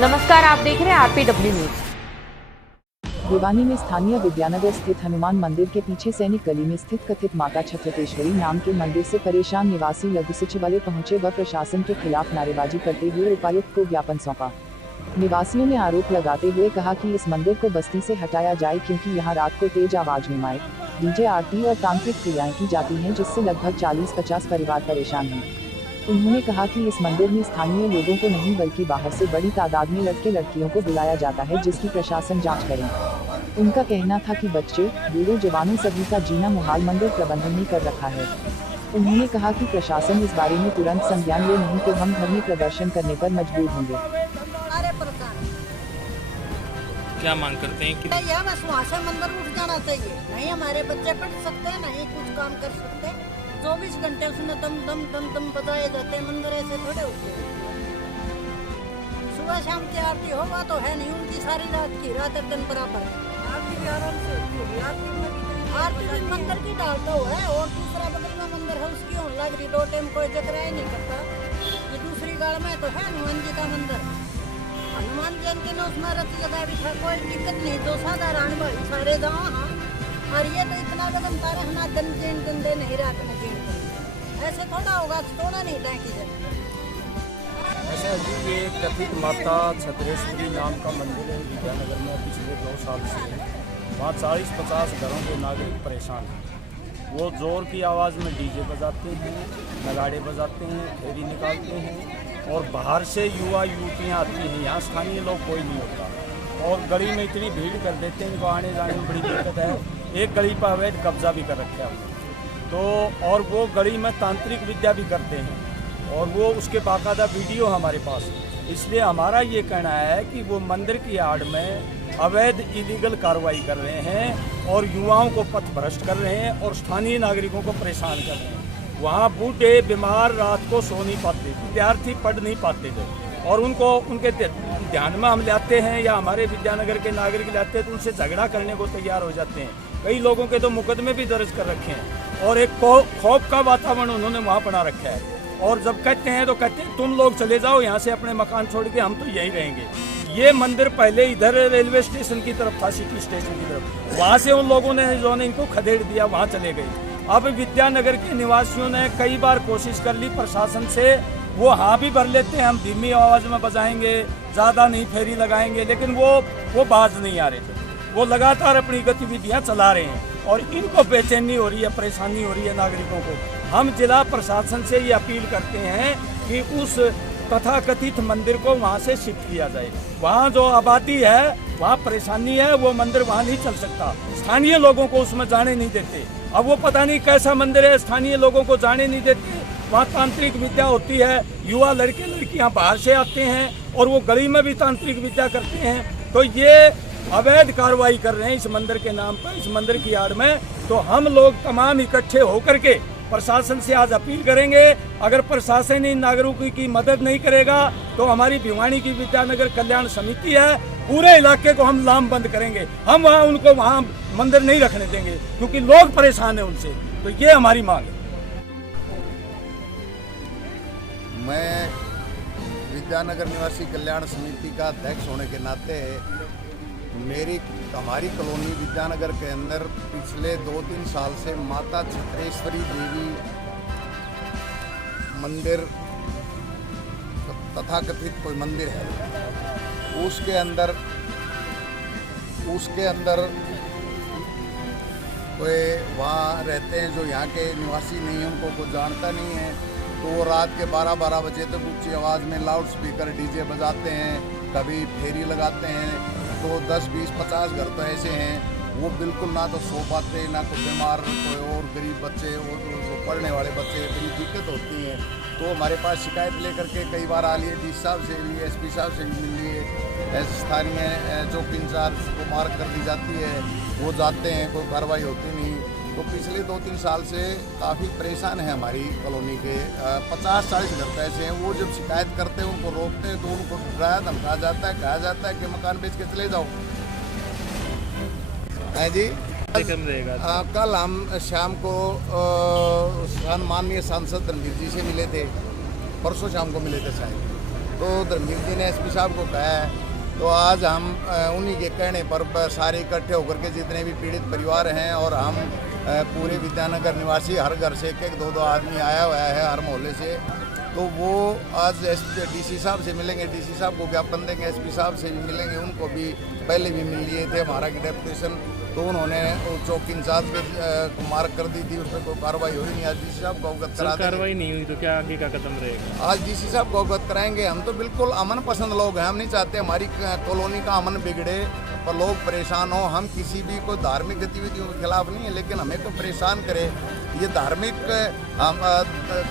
नमस्कार, आप देख रहे हैं RPW न्यूज। भिवानी में स्थानीय विद्यानगर स्थित हनुमान मंदिर के पीछे सैनिक गली में स्थित कथित माता छत्रकेश्वरी नाम के मंदिर से परेशान निवासी लघु सचिवालय पहुंचे व प्रशासन के खिलाफ नारेबाजी करते हुए उपायुक्त को ज्ञापन सौंपा। निवासियों ने आरोप लगाते हुए कहा कि इस मंदिर को बस्ती से हटाया जाए क्योंकि यहां रात को तेज आवाज में माइक, डीजे, आरती और तांत्रिक क्रियाएं की जाती हैं, जिससे लगभग 40-50 परिवार परेशान हैं। उन्होंने कहा कि इस मंदिर में स्थानीय लोगों को नहीं बल्कि बाहर से बड़ी तादाद में लड़के लड़कियों को बुलाया जाता है, जिसकी प्रशासन जांच करे। उनका कहना था कि बच्चे, बूढ़े, जवानों सभी का जीना मुहाल मंदिर प्रबंधन ने कर रखा है। उन्होंने कहा कि प्रशासन इस बारे में तुरंत संज्ञान ले, नहीं तो हम धरने प्रदर्शन करने पर मजबूर होंगे। क्या मांग करते हैं कि बस वहाँ से मंदिर उठ जाना चाहिए, नहीं हमारे बच्चे पढ़ सकते हैं, नहीं कुछ काम कर सकते। 24 घंटे उसमें दम दम दम दम बजाए जाते हैं, मंदिर ऐसे थोड़े होते हैं। सुबह शाम की आरती होगा तो है नहीं, उनकी सारी रात की, रात दिन बराबर आरती भी आराम से आरती भी मंदिर की डालता हुआ है। और दूसरा बगल में मंदिर है, उसकी होने लग रही, 2 टाइम कोई जगह ही नहीं करता। ये दूसरी गाड़ में तो है हनुमान जी का मंदिर, हनुमान जयंती ने उसमें रथ लगा भी था, कोई दिक्कत नहीं, तो साधारण भाई सारे गाँव। हाँ, और ये तो इतना लगन तारे हना दिन दे नहीं रात में जीन ऐसे थोड़ा होगा, थोड़ा नहीं डाकी जाए। ऐसा जी, ये कथित माता छत्रेश्वरी नाम का मंदिर है विद्यानगर में, पिछले 2 साल से वहाँ 40-50 घरों के नागरिक परेशान हैं। वो जोर की आवाज़ में डीजे बजाते हैं, नगाड़े बजाते हैं, फेरी निकालते हैं और बाहर से युवा युवतियाँ आती हैं। यहाँ स्थानीय लोग कोई नहीं होता और गली में इतनी भीड़ कर देते हैं, इनको आने जाने में बड़ी दिक्कत है। एक गली पर अवैध कब्जा भी कर रखा है तो, और वो गली में तांत्रिक विद्या भी करते हैं और वो उसके बाकायदा वीडियो हमारे पास। इसलिए हमारा ये कहना है कि वो मंदिर की आड़ में अवैध इलीगल कार्रवाई कर रहे हैं और युवाओं को पथ भ्रष्ट कर रहे हैं और स्थानीय नागरिकों को परेशान कर रहे हैं। वहाँ बूढ़े बीमार रात को सो नहीं पाते, विद्यार्थी पढ़ नहीं पाते थे और उनको उनके ध्यान में हम लाते हैं या हमारे विद्यानगर के नागरिक लाते हैं तो उनसे झगड़ा करने को तैयार हो जाते हैं। कई लोगों के तो मुकदमे भी दर्ज कर रखे हैं और एक खौफ का वातावरण उन्होंने वहाँ बना रखा है। और जब कहते हैं तो कहते हैं तुम लोग चले जाओ यहाँ से, अपने मकान छोड़ के, हम तो यहीं रहेंगे। ये मंदिर पहले इधर रेलवे स्टेशन की तरफ था, सिटी स्टेशन की तरफ, वहाँ से उन लोगों ने जो ने इनको खदेड़ दिया, वहाँ चले गए। अब विद्यानगर के निवासियों ने कई बार कोशिश कर ली प्रशासन से, वो हाँ भी भर लेते हैं, हम धीमी आवाज़ में बजाएंगे, ज़्यादा नहीं फेरी लगाएंगे, लेकिन वो बाज नहीं आ रहे थे। वो लगातार अपनी गतिविधियां चला रहे हैं और इनको बेचैनी हो रही है, परेशानी हो रही है नागरिकों को। हम जिला प्रशासन से ये अपील करते हैं कि उस तथाकथित मंदिर को वहाँ से शिफ्ट किया जाए। वहाँ जो आबादी है, वहाँ परेशानी है, वो मंदिर वहाँ नहीं चल सकता। स्थानीय लोगों को उसमें जाने नहीं देते। अब वो पता नहीं कैसा मंदिर है, स्थानीय लोगों को जाने नहीं देते। वहाँ तांत्रिक विद्या होती है, युवा लड़के लड़कियाँ बाहर से आते हैं और वो गली में भी तांत्रिक विद्या करते हैं। तो ये अवैध कार्रवाई कर रहे हैं इस मंदिर के नाम पर, इस मंदिर की आड़ में। तो हम लोग तमाम इकट्ठे होकर के प्रशासन से आज अपील करेंगे। अगर प्रशासन इन नागरिकों की मदद नहीं करेगा तो हमारी भिवानी की विद्यानगर कल्याण समिति है, पूरे इलाके को हम लामबंद करेंगे। हम वहाँ उनको वहाँ मंदिर नहीं रखने देंगे क्योंकि लोग परेशान हैं उनसे। तो ये हमारी मांग है। मैं विद्यानगर निवासी कल्याण समिति का अध्यक्ष होने के नाते हमारी कॉलोनी विद्यानगर के अंदर पिछले 2-3 साल से माता छत्रेश्वरी देवी मंदिर तथाकथित कोई मंदिर है, उसके अंदर कोई वहाँ रहते हैं जो यहाँ के निवासी नहीं हैं, उनको कोई जानता नहीं है। तो वो रात के 12-12 बजे तक ऊंची आवाज़ में लाउड स्पीकर डीजे बजाते हैं, कभी फेरी लगाते हैं। तो 10, 20, 50 घर तो ऐसे हैं वो बिल्कुल ना तो सो पाते, ना कोई बीमार, कोई और गरीब बच्चे और पढ़ने वाले बच्चे, बड़ी दिक्कत होती है। तो हमारे पास शिकायत लेकर के कई बार आ लिए, डी साहब से भी, SP साहब से भी मिल लिए। स्थानीय चौकी इंचार्ज को मार्क कर दी जाती है, वो जाते हैं, कोई कार्रवाई होती नहीं। तो पिछले 2-3 साल से काफ़ी परेशान है हमारी कॉलोनी के 50-40 घर तो ऐसे हैं। वो जब शिकायत करते हैं, उनको रोकते हैं तो उनको डराया धमकाया जाता है, कहा जाता है कि मकान बेच के चले जाओ। है जी, कल हम शाम को माननीय सांसद रणवीर जी से मिले थे, परसों शाम को मिले थे शायद। तो धर्मवीर जी ने एसपी साहब को कहा है। तो आज हम उन्हीं के कहने पर सारे इकट्ठे होकर के जितने भी पीड़ित परिवार हैं और हम पूरे विद्यानगर निवासी, हर घर से एक दो आदमी आया हुआ है, हर मोहल्ले से, तो वो आज डीसी साहब से मिलेंगे, डीसी साहब को ज्ञापन देंगे, एसपी साहब से भी मिलेंगे, उनको भी पहले भी मिल लिए थे हमारा की डेपुटेशन, तो उन्होंने चौकी इंचार्ज को मार्क कर दी थी, उस पर कोई कार्रवाई हुई नहीं। आज डीसी साहब को अवगत करा, कार्रवाई नहीं हुई तो क्या आगे का कदम रहेगा? आज डीसी साहब को अवगत कराएंगे। हम तो बिल्कुल अमन पसंद लोग हैं, हम नहीं चाहते हमारी कॉलोनी का अमन बिगड़े और लोग परेशान हो। हम किसी भी कोई धार्मिक गतिविधियों के खिलाफ नहीं है, लेकिन हमें को परेशान करे ये धार्मिक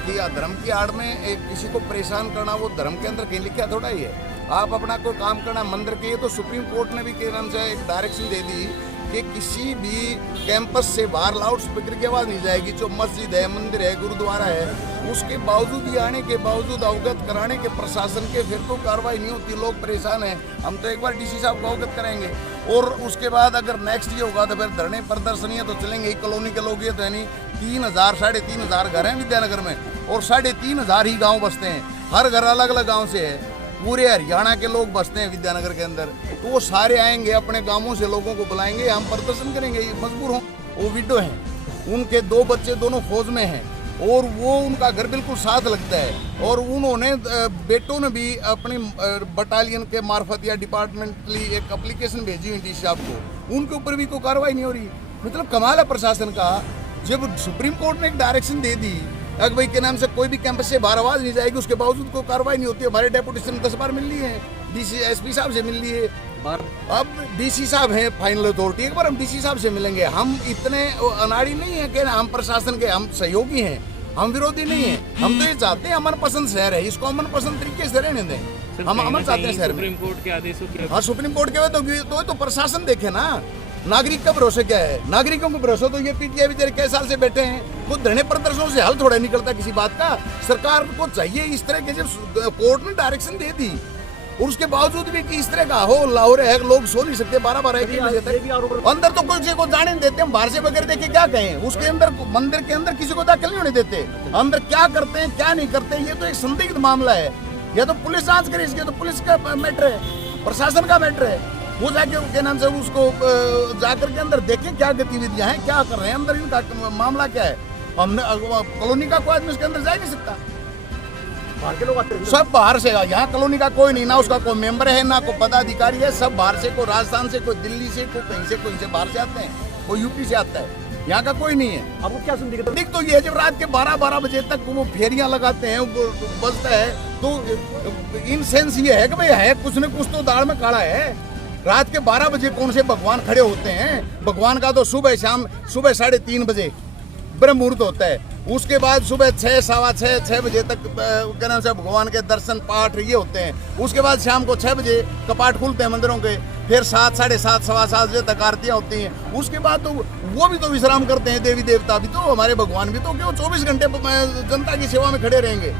की धर्म की आड़ में एक किसी को परेशान करना, वो धर्म के अंदर कहीं लिखा थोड़ा ही है। आप अपना कोई काम करना मंदिर के, ये तो सुप्रीम कोर्ट ने भी के नाम से एक डायरेक्शन दे दी कि किसी भी कैंपस से बाहर लाउड स्पीकर की आवाज़ नहीं जाएगी। जो मस्जिद है, मंदिर है, गुरुद्वारा है, उसके बावजूद भी आने के बावजूद अवगत कराने के प्रशासन के फिर तो कार्रवाई नहीं होती, लोग परेशान हैं। हम तो एक बार डीसी साहब को अवगत कराएंगे और उसके बाद अगर नेक्स्ट ये होगा तो फिर धरने प्रदर्शनियाँ तो चलेंगे ही। कॉलोनी के लोग ये तो है नहीं, 3,000 साढ़े 3,000 घर हैं विद्यानगर में और 3,500 ही गाँव बसते हैं, हर घर अलग अलग गाँव से है। पूरे हरियाणा के लोग बसते हैं विद्यानगर के अंदर, तो वो सारे आएंगे, अपने गांवों से लोगों को बुलाएंगे, हम प्रदर्शन करेंगे। ये मजबूर हों, वो विडो हैं, उनके 2 बच्चे दोनों फौज में हैं और वो उनका घर बिल्कुल साथ लगता है और उन्होंने बेटों ने भी अपनी बटालियन के मार्फत या डिपार्टमेंटली एक एप्लीकेशन भेजी हुई डीसी साहब को, उनके ऊपर भी कोई कार्रवाई नहीं हो रही। मतलब कमाल है प्रशासन का। जब सुप्रीम कोर्ट ने एक डायरेक्शन दे दी अगर भाई के नाम से कोई भी कैंपस से बाहर आवाज नहीं जाएगी, उसके बावजूद कोई कार्रवाई नहीं होती। हमारे डेपुटेशन 10 बार मिल ली है, डीसी एसपी साहब से मिल लिए, अब डीसी साहब हैं फाइनल अथॉरिटी, एक बार हम डीसी साहब से मिलेंगे। हम इतने अनाड़ी नहीं है कि हम प्रशासन के, हम सहयोगी हैं, हम विरोधी नहीं है। हम तो ये चाहते हैं अमन पसंद शहर है, इसको अमन पसंद तरीके से रहने दें। हम अमन चाहते हैं शहर में। सुप्रीम कोर्ट के आदेशों की, हाँ सुप्रीम कोर्ट के तो प्रशासन देखे ना, नागरिक का भरोसा क्या है? नागरिकों को भरोसा तो ये पीटीआई बेचारे कई साल से बैठे हैं, वो धरने प्रदर्शनों से हल थोड़ा निकलता किसी बात का। सरकार को चाहिए इस तरह के, जब कोर्ट ने डायरेक्शन दे दी और उसके बावजूद भी कि इस तरह का हो लाहौर है, लोग सो नहीं सकते 12-12 1 बजे तक अंदर, तो किसी को जाने नहीं देते। हम बाहर से बगैर देखे क्या कहें, उसके अंदर मंदिर के अंदर किसी को दाखिल नहीं होने देते। अंदर क्या करते हैं क्या नहीं करते, ये तो एक संदिग्ध मामला है। या तो पुलिस जांच करे, इसके तो पुलिस का मैटर है, प्रशासन का मैटर है। वो जाके उनके नाम से उसको जाकर के अंदर देखें क्या गतिविधियां हैं, क्या कर रहे हैं अंदर, इनका मामला क्या है। हमने कॉलोनी का कोई आदमी उसके अंदर जा ही नहीं सकता, बाहर के लोग आते हैं, सब बाहर से। यहाँ कॉलोनी का कोई नहीं, ना उसका कोई मेंबर है ना कोई पदाधिकारी है, सब बाहर से, कोई राजस्थान से, कोई दिल्ली से, कोई कहीं से बाहर से आते हैं, कोई यूपी से आता है, यहाँ का कोई नहीं है। आपको क्या दिख तो ये है, जब रात के 12-12 बजे तक वो फेरियां लगाते हैं, बजता है, तो इन सेंस ये है कि भाई है कुछ न कुछ तो दाढ़ में काढ़ा है। रात के 12 बजे कौन से भगवान खड़े होते हैं? भगवान का तो सुबह 3:30 बजे ब्रह्म मुहूर्त होता है, उसके बाद सुबह 6, सवा 6 बजे तक क्या नाम से भगवान के दर्शन पाठ ये होते हैं। उसके बाद शाम को 6 बजे कपाट खुलते हैं मंदिरों के, फिर 7, साढ़े 7, सवा 7 बजे तक आरतियाँ होती हैं। उसके बाद तो वो भी तो विश्राम करते हैं, देवी देवता भी तो, हमारे भगवान भी तो, क्यों 24 घंटे जनता की सेवा में खड़े रहेंगे।